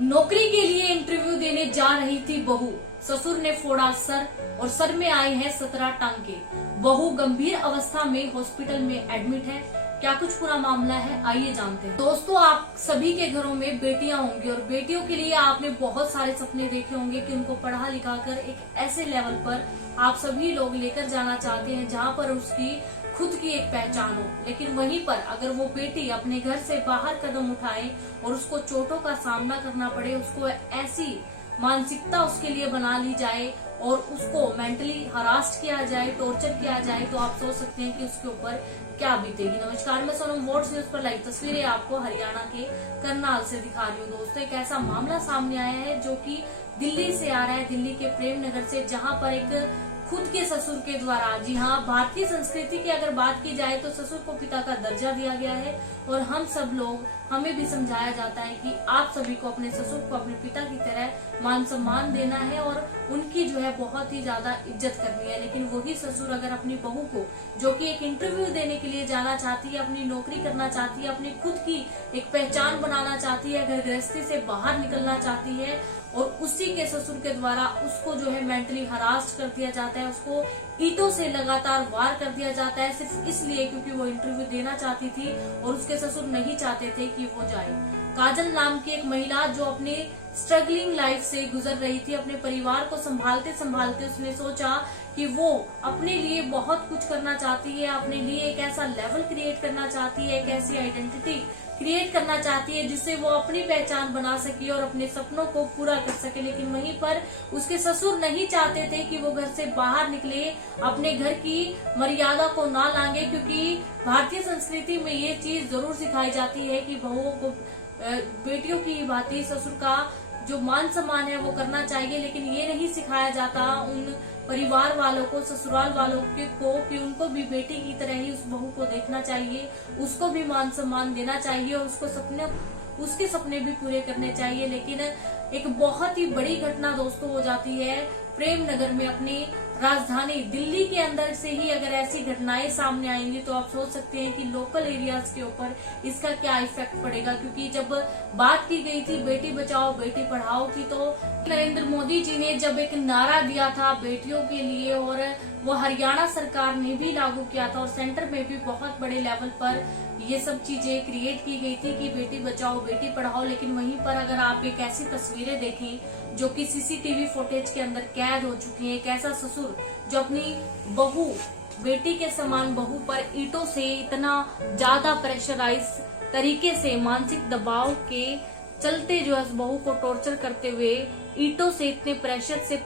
नौकरी के लिए इंटरव्यू देने जा रही थी बहू, ससुर ने फोड़ा सर और सर में आए हैं 17 टांके। बहू गंभीर अवस्था में हॉस्पिटल में एडमिट है। क्या कुछ पूरा मामला है, आइए जानते हैं। दोस्तों, आप सभी के घरों में बेटियां होंगी और बेटियों के लिए आपने बहुत सारे सपने देखे होंगे कि उनको पढ़ा लिखा कर एक ऐसे लेवल पर आप सभी लोग लेकर जाना चाहते हैं जहां पर उसकी खुद की एक पहचान हो। लेकिन वहीं पर अगर वो बेटी अपने घर से बाहर कदम उठाए और उसको चोटों का सामना करना पड़े, उसको ऐसी मानसिकता उसके लिए बना ली जाए और उसको मेंटली हरास्ट किया जाए, टॉर्चर किया जाए, तो आप सोच सकते हैं कि उसके ऊपर क्या बीतेगी। नमस्कार, मैं सोनम वॉट्स न्यूज पर लाइव तस्वीरें आपको हरियाणा के करनाल से दिखा रही हूँ। दोस्तों, एक ऐसा मामला सामने आया है जो कि दिल्ली से आ रहा है, दिल्ली के प्रेम नगर से, जहाँ पर एक खुद के ससुर के द्वारा, जी हाँ, भारतीय संस्कृति की अगर बात की जाए तो ससुर को पिता का दर्जा दिया गया है और हम सब लोग, हमें भी समझाया जाता है कि आप सभी को अपने ससुर को अपने पिता की तरह मान सम्मान देना है और उनकी जो है बहुत ही ज्यादा इज्जत करनी है। लेकिन वही ससुर अगर अपनी बहू को, जो कि एक इंटरव्यू देने के लिए जाना चाहती है, अपनी नौकरी करना चाहती है, अपनी खुद की एक पहचान बनाना चाहती है, घर गृहस्थी से बाहर निकलना चाहती है, और उसी के ससुर के द्वारा उसको जो है मेंटली हरास्ट कर दिया जाता है, उसको ईंटों से लगातार वार कर दिया जाता है, सिर्फ इसलिए क्योंकि वो इंटरव्यू देना चाहती थी और उसके ससुर नहीं चाहते थे कि वो जाए। काजल नाम की एक महिला जो अपनी स्ट्रगलिंग लाइफ से गुजर रही थी, अपने परिवार को संभालते संभालते उसने सोचा कि वो अपने लिए बहुत कुछ करना चाहती है, अपने लिए एक ऐसा लेवल क्रिएट करना चाहती है, एक ऐसी आइडेंटिटी क्रिएट करना चाहती है जिससे वो अपनी पहचान बना सके और अपने सपनों को पूरा कर सके। लेकिन वहीं पर उसके ससुर नहीं चाहते थे कि वो घर से बाहर निकले, अपने घर की मर्यादा को ना लांगे, क्योंकि भारतीय संस्कृति में ये चीज जरूर सिखाई जाती है कि बहुओं को, बेटियों की भांति ससुर का जो मान सम्मान है वो करना चाहिए। लेकिन ये नहीं सिखाया जाता उन परिवार वालों को, ससुराल वालों को, कि उनको भी बेटी की तरह ही उस बहू को देखना चाहिए, उसको भी मान सम्मान देना चाहिए और उसके सपने भी पूरे करने चाहिए। लेकिन एक बहुत ही बड़ी घटना दोस्तों हो जाती है प्रेम नगर में। अपनी राजधानी दिल्ली के अंदर से ही अगर ऐसी घटनाएं सामने आएंगी तो आप सोच सकते हैं कि लोकल एरियाज के ऊपर इसका क्या इफेक्ट पड़ेगा। क्योंकि जब बात की गई थी बेटी बचाओ बेटी पढ़ाओ की, तो नरेंद्र मोदी जी ने जब एक नारा दिया था बेटियों के लिए, और वो हरियाणा सरकार ने भी लागू किया था और सेंटर में भी बहुत बड़े लेवल पर ये सब चीजें क्रिएट की गई थी कि बेटी बचाओ बेटी पढ़ाओ। लेकिन वहीं पर अगर आप एक ऐसी तस्वीरें देखें जो कि सीसीटीवी फुटेज के अंदर कैद हो चुकी है, एक ऐसा ससुर जो अपनी बहू, बेटी के समान बहू पर ईंटों से इतना ज्यादा प्रेशराइज तरीके से, मानसिक दबाव के चलते जो है बहू को टॉर्चर करते हुए ईंटों से इतने प्रेशर से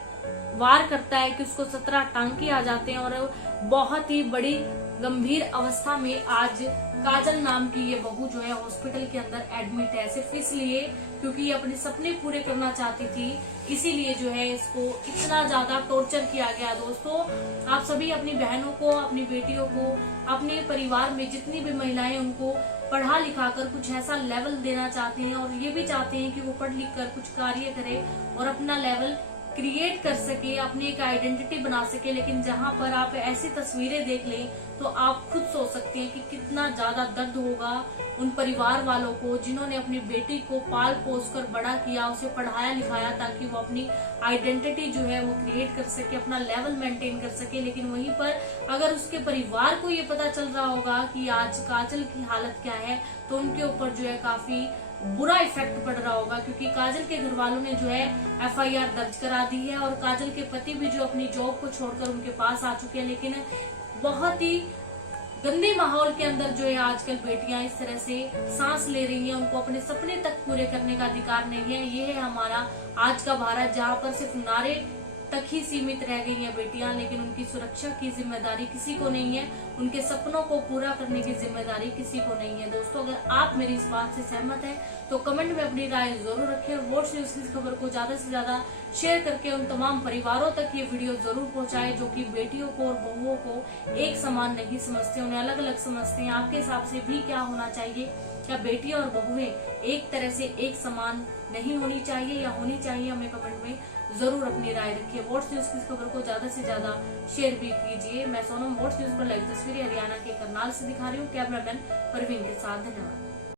वार करता है कि उसको 17 टांके आ जाते हैं और बहुत ही बड़ी गंभीर अवस्था में आज काजल नाम की ये बहू जो है हॉस्पिटल के अंदर एडमिट है, सिर्फ इसलिए क्योंकि ये अपने सपने पूरे करना चाहती थी। इसीलिए जो है इसको इतना ज्यादा टॉर्चर किया गया। दोस्तों, आप सभी अपनी बहनों को, अपनी बेटियों को, अपने परिवार में जितनी भी महिलाएं, उनको पढ़ा लिखा कर कुछ ऐसा लेवल देना चाहते हैं और ये भी चाहते हैं कि वो पढ़ लिख कर कुछ कार्य करे और अपना लेवल क्रिएट कर सके, अपनी एक आइडेंटिटी बना सके। लेकिन जहां पर आप ऐसी तस्वीरें देख लें तो आप खुद सोच सकते हैं कि कितना ज्यादा दर्द होगा उन परिवार वालों को जिन्होंने अपनी बेटी को पाल पोस कर बड़ा किया, उसे पढ़ाया लिखाया ताकि वो अपनी आइडेंटिटी जो है वो क्रिएट कर सके, अपना लेवल मेंटेन कर सके। लेकिन वहीं पर अगर उसके परिवार को ये पता चल रहा होगा कि आज काजल की हालत क्या है, तो उनके ऊपर जो है काफी बुरा इफेक्ट पड़ रहा होगा। क्योंकि काजल के घर वालों ने जो है एफआईआर दर्ज करा दी है और काजल के पति भी जो अपनी जॉब को छोड़कर उनके पास आ चुके हैं। लेकिन बहुत ही गंदे माहौल के अंदर जो है आजकल बेटियां इस तरह से सांस ले रही हैं, उनको अपने सपने तक पूरे करने का अधिकार नहीं है। ये है हमारा आज का भारत, जहाँ पर सिर्फ नारे तक ही सीमित रह गई हैं बेटियां, लेकिन उनकी सुरक्षा की जिम्मेदारी किसी को नहीं है, उनके सपनों को पूरा करने की जिम्मेदारी किसी को नहीं है। दोस्तों, अगर आप मेरी इस बात से सहमत हैं तो कमेंट में अपनी राय जरूर रखें और वॉट्स न्यूज की खबर को ज्यादा से ज्यादा शेयर करके उन तमाम परिवारों तक ये वीडियो जरूर पहुंचाएं जो कि बेटियों को और बहुओं को एक समान नहीं समझते, उन्हें अलग अलग समझते हैं। आपके हिसाब से भी क्या होना चाहिए? क्या बेटियां और बहुएं एक तरह से एक समान नहीं होनी चाहिए या होनी चाहिए? हमें कमेंट में जरूर अपनी राय रखिए। वॉट्स न्यूज की खबर को ज्यादा से ज्यादा शेयर भी कीजिए। मैं सोनम वॉट्स न्यूज पर लाइव तस्वीरें हरियाणा के करनाल से दिखा रही हूँ, कैमरामैन परवीन के साथ। धन्यवाद।